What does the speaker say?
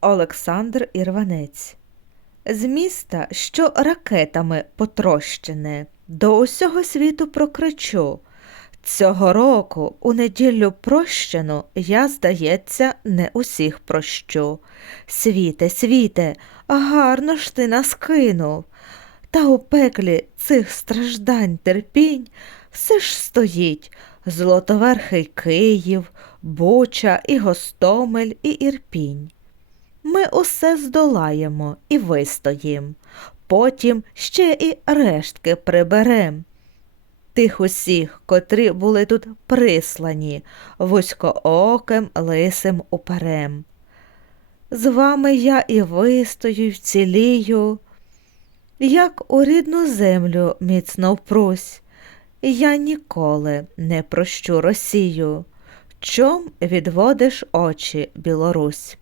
Олександр Ірванець. З міста, що ракетами потрощене, до усього світу прокричу. Цього року у неділю прощену я, здається, не усіх прощу. Світе, світе, гарно ж ти нас кинув. Та у пеклі цих страждань терпінь все ж стоїть Золотоверхий Київ, Буча і Гостомель і Ірпінь. Ми усе здолаємо і вистоїм, потім ще і рештки приберем. Тих усіх, котрі були тут прислані, вузькооким лисим уперем. З вами я і вистою, й вцілію, як у рідну землю міцно впрусь, я ніколи не прощу Росію. Чом відводиш очі, Білорусь?